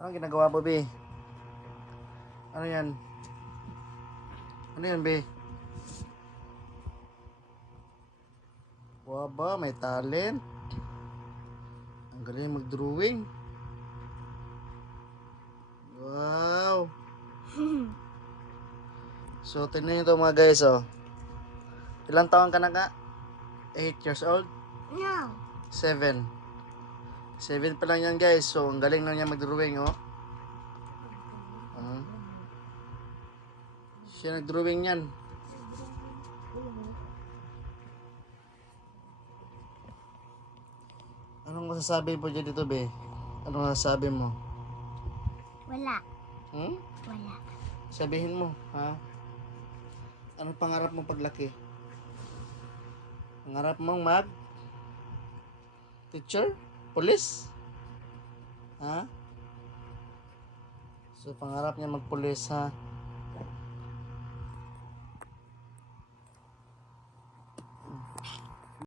Anong ginagawa mo, be? Ano yan? Ano yan, be? Waba, may talent. Ang galing mag-drawing. Wow. So, tingnan nyo ito mga guys, oh. Ilang taon ka na ka? 8 years old? No. 7. 7 pa lang yan guys. So, ang galing lang niya mag-drawing, oh. Siya nag-drawing yan. Anong masasabi mo dyan dito, be? Anong masasabi mo? Wala. Hmm? Wala. Sabihin mo, ha? Anong pangarap mo paglaki? Pangarap mong teacher? Police? Ha? So, pangarap niya mag-police, ha?